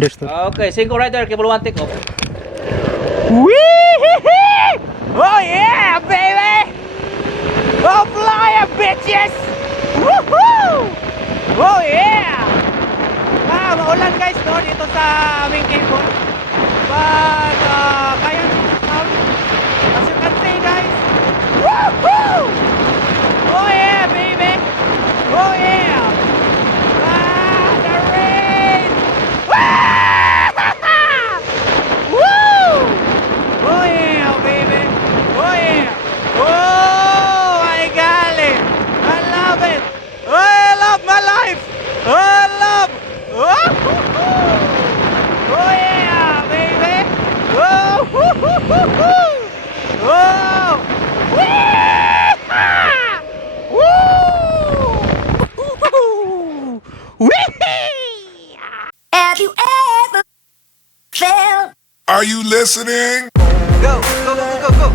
Okay, single rider, cable one take off. Wee-hee-hee! Oh yeah, baby! Oh, fly bitches! Woohoo! Oh yeah! Maulan guys no dito sa aming cable. But kaya nyo sound. As you can see guys. Woohoo! Oh yeah, baby! Oh yeah! The rain! Woo! Oh yeah, baby! Oh yeah! Oh my golly! I love it! Oh, I love my life! Oh, I love! Oh, oh yeah, baby! Oh, oh! Woo! Wee! Have you ever felt? Are you listening? Go, go, go, go, go, go!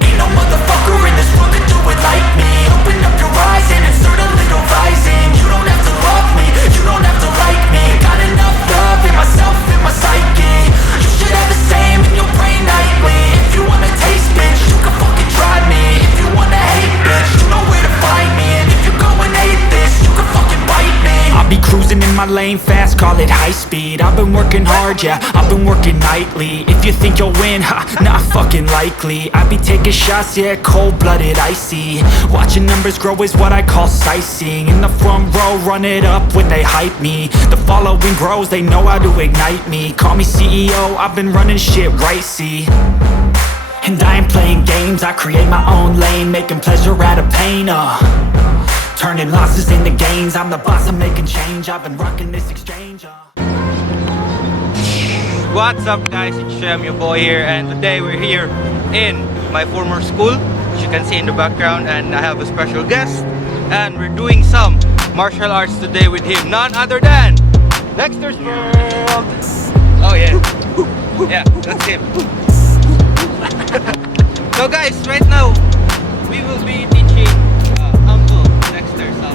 Ain't no motherfucker in this world could do it like me. Open up your eyes and insert a little rising. You don't have to love me, you don't have to like me. Got enough love in myself, in my psyche. You should have the same in your brain nightly. If you wanna taste, bitch, you can fucking try me. If you wanna hate, bitch, you know where to find me. And if you go and hate this, you can fucking bite me. I'll be cruising in my lane fast, call it high speed. I've been working hard, yeah, I've been working nightly. If you think you'll win, ha, not fucking likely. I be taking shots, yeah, cold-blooded, icy. Watching numbers grow is what I call sightseeing. In the front row, run it up when they hype me. The following grows, they know how to ignite me. Call me CEO, I've been running shit right, see. And I ain't playing games, I create my own lane. Making pleasure out of pain, turning losses into gains. I'm the boss, I'm making change. I've been rocking this exchange, What's up guys, it's Shem, your boy here, and today we're here in my former school, as you can see in the background, and I have a special guest, and we're doing some martial arts today with him, none other than DEXTER'S WORLD. Oh yeah, yeah, that's him. So guys, right now we will be teaching Uncle Dexter some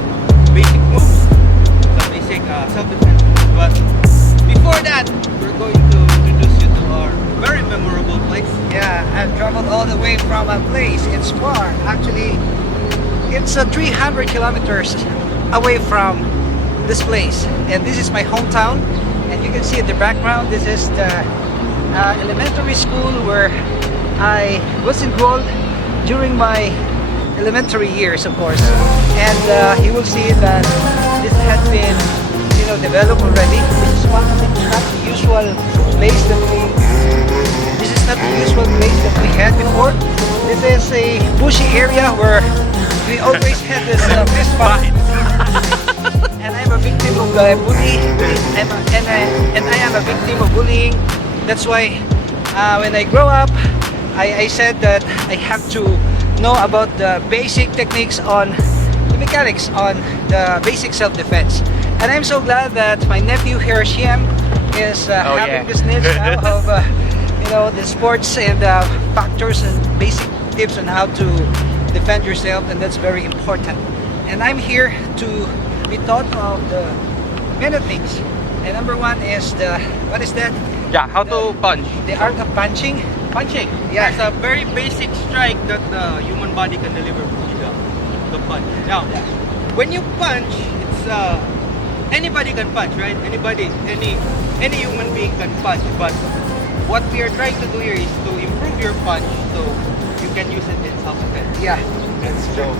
basic moves, some basic self-defense moves, but before that, we're going to introduce you to our very memorable place. Yeah, I've traveled all the way from a place. It's far. Actually, it's 300 kilometers away from this place. And this is my hometown. And you can see in the background, this is the elementary school where I was enrolled during my elementary years, of course. And you will see that this has been developed already. This is not the usual place that we had before. This is a bushy area where we always had this fist fight. And I'm a victim of bullying. And I am a victim of bullying. That's why when I grow up, I said that I have to know about the basic techniques on the mechanics on the basic self-defense. And I'm so glad that my nephew here, Shem, is having this niche now of the sports and factors and basic tips on how to defend yourself, and that's very important. And I'm here to be taught of the many things. And number one is what is that? Yeah, how to punch. The art of punching. Punching. Yeah. It's a very basic strike that the human body can deliver with the punch. Now, when you punch, it's anybody can punch, right? Anybody, any human being can punch. But what we are trying to do here is to improve your punch so you can use it in self-defense. Yeah. That's true.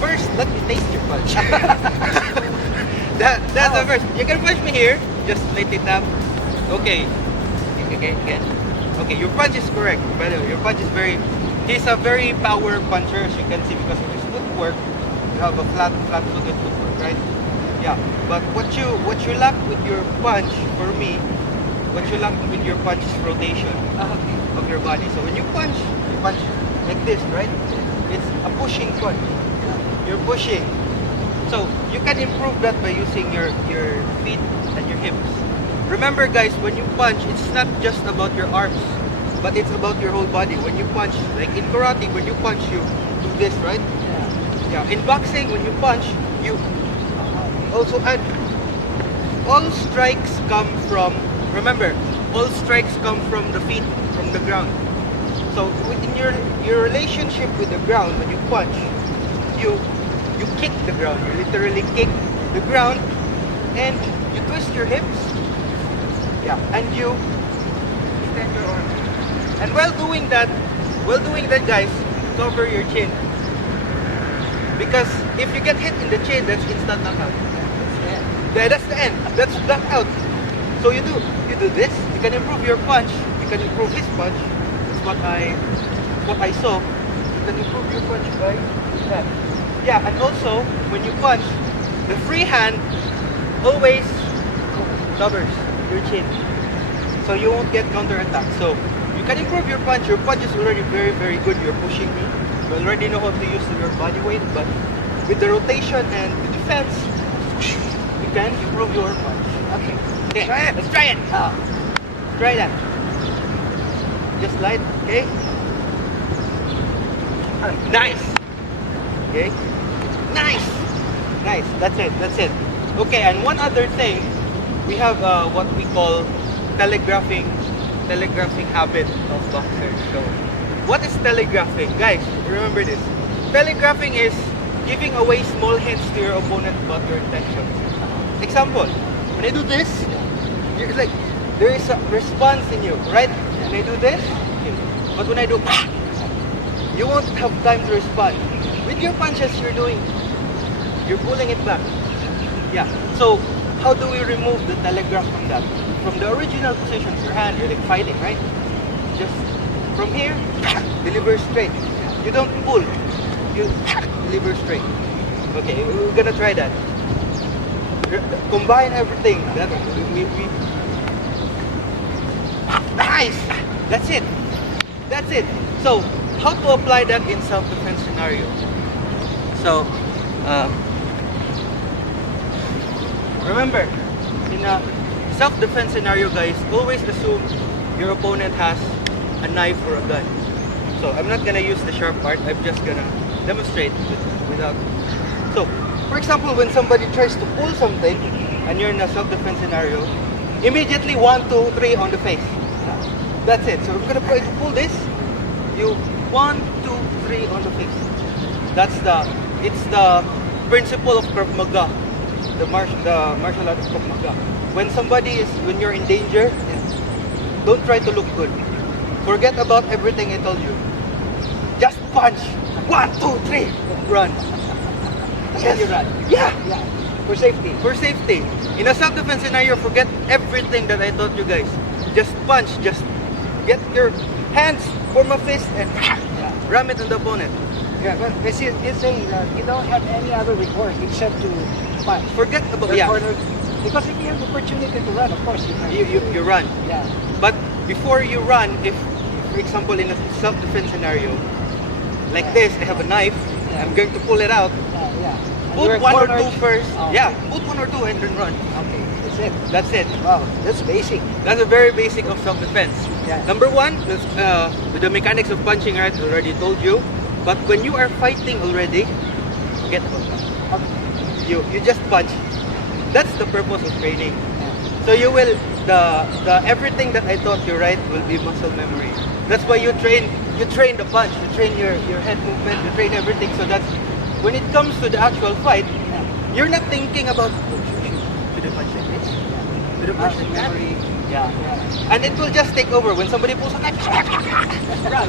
First, let me taste your punch. That's the first. You can punch me here. Just let it up. Okay. Again. Okay, your punch is correct. By the way, your punch is he's a very power puncher, as you can see, because of his footwork. You have a flat-footed footwork, right? Yeah. But what you lack with your punch, for me, what you lack with your punch is rotation of your body. So when you punch like this, right? It's a pushing punch. You're pushing. So you can improve that by using your feet and your hips. Remember guys, when you punch, it's not just about your arms, but it's about your whole body. When you punch, like in karate, when you punch, you do this, right? Yeah. In boxing, when you punch, you also add, all strikes come from, remember, all strikes come from the feet, from the ground. So in your relationship with the ground, when you punch, you kick the ground. You literally kick the ground, and you twist your hips. Yeah, and you extend your arms. And while doing that, guys, cover your chin. Because if you get hit in the chin, that's instant knockout. Yeah, that's the end. That's knockout. So you do this. You can improve your punch. You can improve his punch. That's what I saw. You can improve your punch by that. Yeah, and also when you punch, the free hand always covers your chin, so you won't get counter-attack. So you can improve your punch. Your punch is already very, very good. You're pushing me. You already know how to use your body weight, but with the rotation and the defense, you can improve your punch. Okay, try it. Let's try it. Try that. Just light. Okay. Nice. Okay. Nice. Nice. That's it. Okay, and one other thing, we have what we call telegraphing habit of boxers. So, what is telegraphing? Guys, remember this. Telegraphing is giving away small hints to your opponent about your intentions. Example, when I do this, you're like, there is a response in you, right? When I do this, but when I do, you won't have time to respond. With your punches, you're pulling it back. Yeah. So how do we remove the telegraph from that? From the original position, your hand, you're like fighting, right? Just from here, deliver straight. You don't pull. You deliver straight. Okay, we're gonna try that. Combine everything. Nice. That's it. So how to apply that in self-defense scenario? So remember, in a self-defense scenario, guys, always assume your opponent has a knife or a gun. So I'm not gonna use the sharp part. I'm just gonna demonstrate without. So, for example, when somebody tries to pull something and you're in a self-defense scenario, immediately 1, 2, 3 on the face. That's it. So we're gonna pull this. You 1, 2, 3 on the face. It's the principle of Krav Maga, the martial art of Krav Maga. When you're in danger, don't try to look good. Forget about everything I told you. Just punch. 1, 2, 3, run. Then you run. Yeah. For safety. For safety. In a self-defense scenario, forget everything that I taught you guys. Just punch. Just get your hands, form a fist, and ram it on the opponent. Yeah, but it's saying that you don't have any other recourse except to punch. Forget about Because if you have the opportunity to run, of course you can. You run. Yeah. But before you run, if, for example, in a self-defense scenario, like this, I have a knife, I'm going to pull it out. Put 1 or 2 first. Oh, okay. Yeah, put 1 or 2 and then run. Okay, That's it. Wow, that's basic. That's a very basic of self-defense. Yeah. Number 1, with the mechanics of punching, right? I already told you. But when you are fighting already, forget about that. Okay. You just punch. That's the purpose of training. So you will the everything that I taught you, right, will be muscle memory. That's why you train the punch, you train your head movement, you train everything. So that's when it comes to the actual fight, you're not thinking about should I punch like this? Should I punch like that? Yeah. And it will just take over when somebody pulls a knife. Run.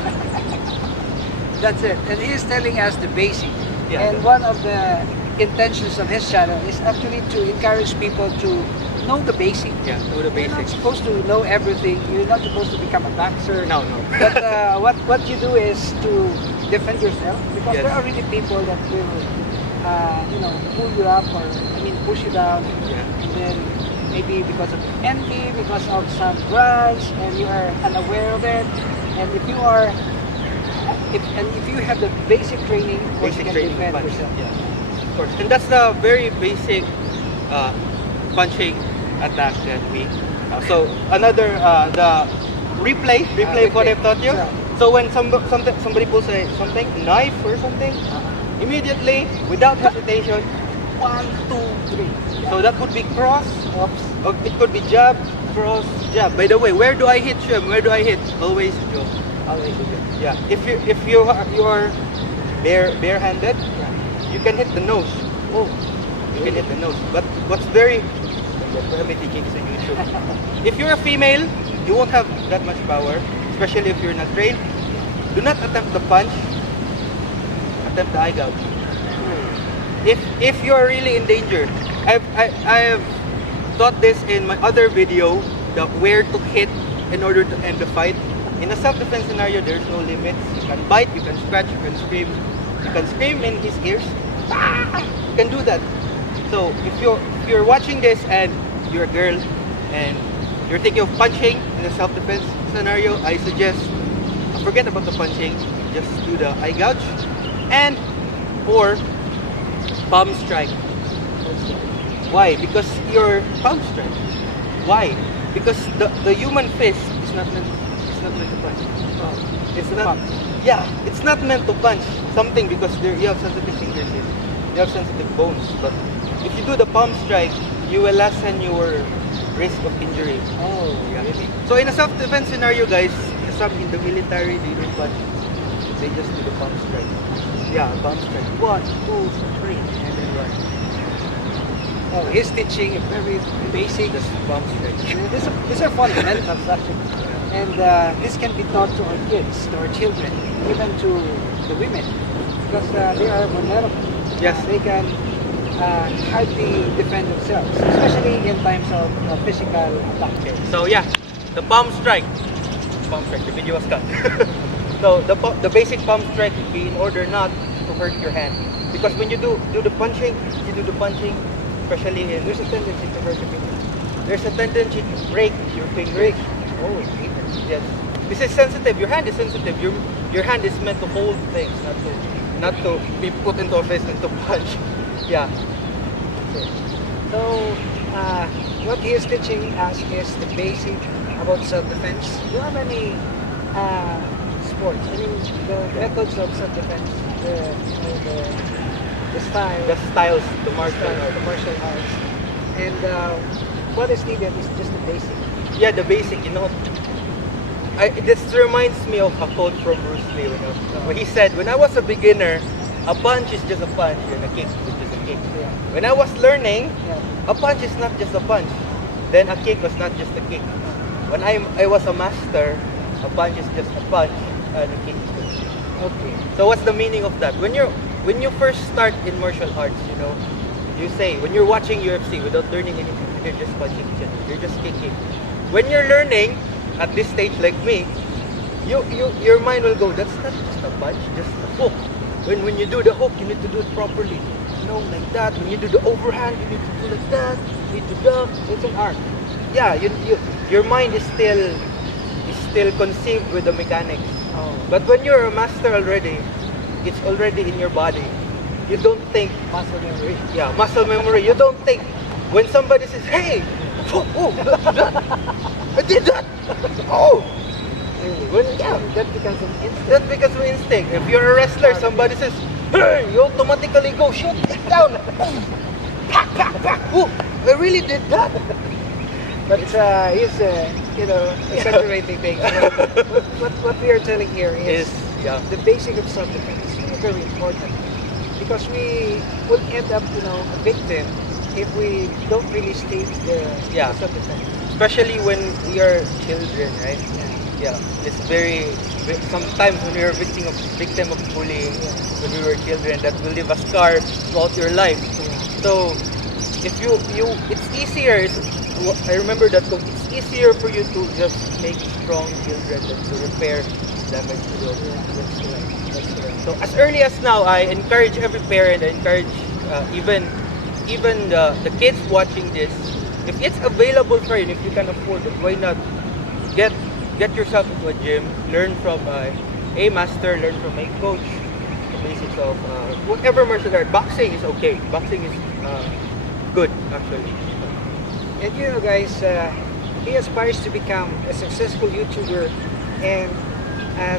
That's it. And he is telling us the basic. Yeah. And one of the intentions of his channel is actually to encourage people to know the basic. Yeah, know the You're not basics. supposed to know everything. You're not supposed to become a boxer. No. But what you do is to defend yourself, because Yes. there are really people that will, pull you up or push you down, and then maybe because of envy, because of some grudge, and you are unaware of it. And if you are, if you have the basic training, of course Basic you can training defend punch. yourself. Yeah, of course. And that's the very basic punching attack that we. So another the replay what I've taught you. So when somebody pulls something, knife or something, immediately without hesitation, 1, 2, 3. So that would be cross. Oops. Or it could be jab, cross, jab. By the way, where do I hit, Shem? Where do I hit? Always Joe. Always do it. Yeah. If you are barehanded, you can hit the nose. Oh, You can hit the nose. But what's very teaching sa YouTube. If you're a female, you won't have that much power, especially if you're not trained. Do not attempt the punch. Attempt the eye gouge. If you're really in danger, I've taught this in my other video, the where to hit in order to end the fight. In a self-defense scenario, there's no limits. You can bite, you can scratch, you can scream. You can scream in his ears. Ah! You can do that. So if you're watching this and you're a girl and you're thinking of punching in a self-defense scenario, I suggest forget about the punching. Just do the eye gouge and or palm strike. Why? Because your palm strike. Why? Because the human fist is not meant to punch. it's the Not, pump. yeah, it's not meant to punch something because you have sensitive fingers here. You have sensitive bones. But if you do the palm strike, you will lessen your risk of injury. Oh, Yeah. really? So in a self-defense scenario, guys, some in the military, they don't punch. They just do the palm strike. Yeah, palm strike. 1, 2, 3, and then run. Oh, he's teaching very basic. Just palm strike. These are fundamentals actually, and this can be taught to our kids, to our children, even to the women, because they are vulnerable. Yes. They can hardly defend themselves, especially in times of physical attack. So yeah, the palm strike. Palm strike. The video was cut. So the basic palm strike would be in order not to hurt your hand, because when you do the punching, especially in, there's a tendency to hurt your finger. There's a tendency to break your finger. Oh, yes. This is sensitive. Your hand is sensitive. Your hand is meant to hold things, not to be put into a fist and to punch. Yeah. So, what he is teaching us is the basic about self-defense. Do you have any sports? I mean, the methods of self-defense, the style, The styles, the the martial style, arts. the martial arts, and what is needed is just the basic. Yeah, the basic, this reminds me of a quote from Bruce Lee, when he said, when I was a beginner, a punch is just a punch and a kick is just a kick. Yeah. When I was learning, Yeah. a punch is not just a punch, then a kick was not just a kick. When I was a master, a punch is just a punch and a kick is just a kick. Okay. So what's the meaning of that? When you first start in martial arts, you say, when you're watching UFC without learning anything, you're just punching each other, you're just kicking. When you're learning, at this stage like me, your mind will go, that's not just a punch, just a hook. When you do the hook, you need to do it properly. Like that. When you do the overhand, you need to do like that. You need to duck. It's an art. Yeah, your mind is still conceived with the mechanics. Oh. But when you're a master already, it's already in your body. You don't think, Muscle memory. yeah, muscle memory. You don't think when somebody says, "Hey, oh, I did that." Oh, when That becomes an instinct. that becomes an instinct. If you're a wrestler, somebody says, "Hey," you automatically go shoot down. Pack, pack, pack. Oh, I really did that. But he's exaggerating things. What we are telling here is Yeah. the basic of self-defense is really very important, because we will end up, a victim if we don't really state the Yeah. self-defense. Especially when we are children, right? Yeah, it's sometimes when we are victim of bullying, when we were children, that will leave a scar throughout your life. So if it's easier. I remember that quote. It's easier for you to just make strong children than to repair damage to the That's correct. So as early as now, I encourage every parent. I encourage even the kids watching this. If it's available for you, if you can afford it, why not get yourself into a gym, learn from a master, learn from a coach, the basics of whatever martial art. Boxing is okay. Boxing is good actually. And guys, he aspires to become a successful YouTuber, and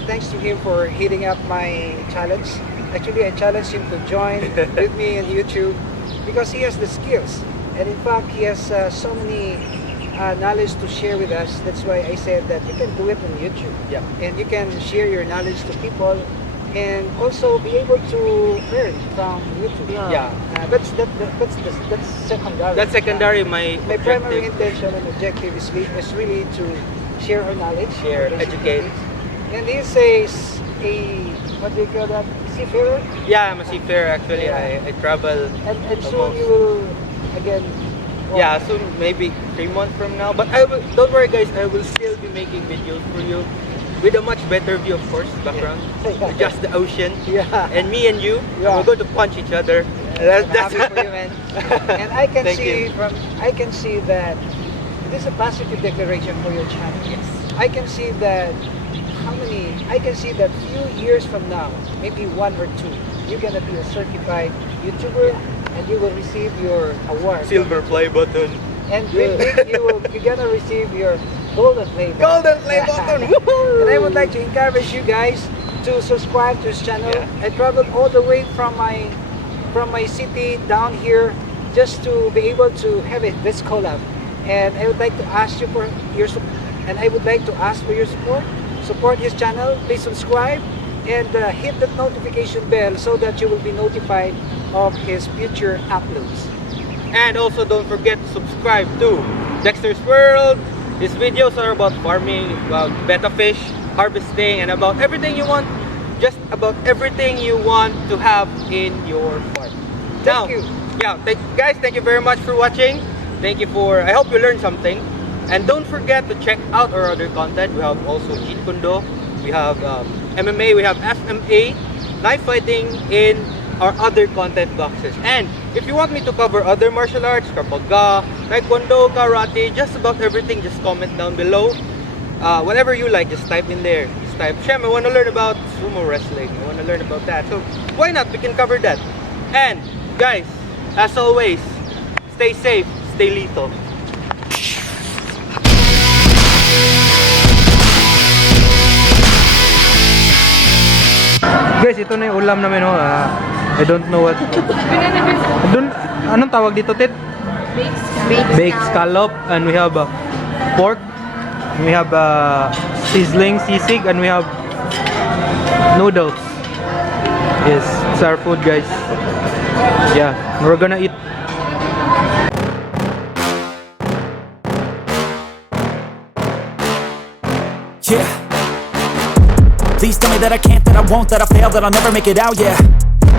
thanks to him for hitting up my challenge. Actually, I challenged him to join with me on YouTube, because he has the skills, and in fact he has so many knowledge to share with us. That's why I said that you can do it on YouTube. Yeah. And you can share your knowledge to people, and also be able to earn from YouTube. Yeah. That's secondary. That's secondary. My My primary objective, intention and objective is really to share our knowledge, Share, our educate. knowledge. And he's a what do you call that? Seafarer. yeah, I'm a seafarer actually. Yeah. I travel. And soon almost- you will again. walk. Yeah, soon maybe 3 months from now. But don't worry guys, I will still be making videos for you with a much better view, of course, background. Yeah. Just the ocean. Yeah. And me and you, Yeah. we're going to punch each other. I'm happy for you, man. And I can Thank see you. I can see that this is a positive declaration for your channel. Yes. I can see that few years from now, maybe 1 or 2, you're gonna be a certified YouTuber, and you will receive your award. Silver play button. And you're gonna receive your golden play button. Golden play button. Woohoo! And I would like to encourage you guys to subscribe to his channel. Yeah. I traveled all the way from my city down here just to be able to have this collab. And I would like to ask you for your support. Support his channel. Please subscribe and hit that notification bell so that you will be notified of his future uploads. And also don't forget to subscribe to Dexter's World. His videos are about farming, about betta fish, harvesting, and about everything you want. Just about everything you want to have in your farm. Thank you. Yeah, guys, thank you very much for watching. I hope you learned something. And don't forget to check out our other content. We have also Jeet Kune Do, we have MMA, we have FMA, knife fighting in our other content boxes. And if you want me to cover other martial arts, Krav Maga, Taekwondo, Karate, just about everything, just comment down below. Whatever you like, just type in there. Just type, Shem, I want to learn about sumo wrestling. I want to learn about that. So why not? We can cover that. And guys, as always, stay safe, stay lethal. Guys, ito na yung ulam namin, oh. I don't know what. Anong tawag dito, Tit? Baked scallop. And we have pork. We have sizzling sisig. And we have noodles. Yes, it's our food, guys. Yeah, we're gonna eat. Yeah. Please tell me that I can't, that I won't, that I fail, that I'll never make it out, yeah.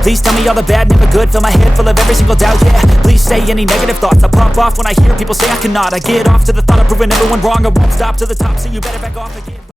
Please tell me all the bad, never good, fill my head full of every single doubt, yeah. Please say any negative thoughts, I pop off when I hear people say I cannot. I get off to the thought of proving everyone wrong, I won't stop to the top, so you better back off again.